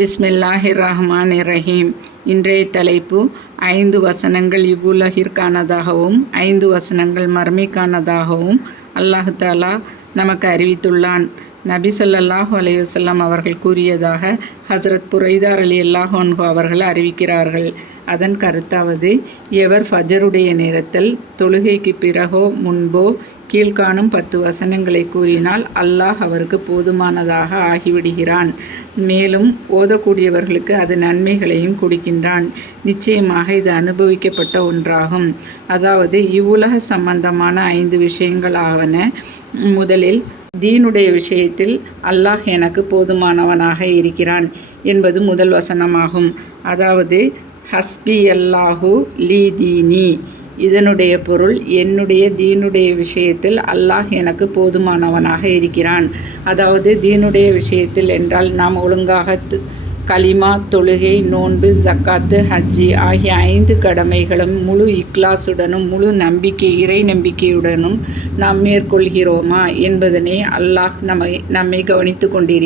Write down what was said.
பிஸ்மில்லாஹிர் ரஹ்மானிர் ரஹீம். இன்றைய தலைப்பு 5 வசனங்கள் இவ்வுலகிற்கானதாகவும் 5 வசனங்கள் மறுமைக்கானதாகவும் அல்லாஹ் தஆலா நமக்கு அறிவித்துள்ளான். நபி ஸல்லல்லாஹு அலைஹி வஸல்லம் அவர்கள் கூறியதாக ஹஜ்ரத் புரைதா ரலியல்லாஹு அன்ஹு அவர்கள் அறிவிக்கிறார்கள். அதன் கருத்தாவது, எவர் ஃபஜருடைய நேரத்தில் தொழுகைக்கு பிறகோ முன்போ கீழ்காணும் 10 வசனங்களை கூறினால் அல்லாஹ் அவருக்கு போதுமானதாக ஆகிவிடுகிறான். மேலும் ஓதக்கூடியவர்களுக்கு அது நன்மைகளையும் கொடுக்கின்றான். நிச்சயமாக இது அனுபவிக்கப்பட்ட ஒன்றாகும். அதாவது இவ்வுலக சம்பந்தமான 5 விஷயங்களாவன. முதலில், தீனுடைய விஷயத்தில் அல்லாஹ் எனக்கு போதுமானவனாக இருக்கிறான் என்பது முதல் வசனமாகும். அதாவது ஹஸ்பி அல்லாஹு லீ தீனி. இதனுடைய பொருள், என்னுடைய தீனுடைய விஷயத்தில் அல்லாஹ் எனக்கு போதுமானவனாக இருக்கிறான். அதாவது தீனுடைய விஷயத்தில் என்றால் நாம் ஒழுங்காக கலிமா, தொழுகை, நோன்பு, ஜக்காத்து, ஹஜ்ஜி ஆகிய 5 கடமைகளும் முழு இக்லாசுடனும் முழு இறை நம்பிக்கையுடனும் நாம் மேற்கொள்கிறோமா என்பதனை அல்லாஹ் நம்மை கவனித்து கொண்டிருக்கிறான்.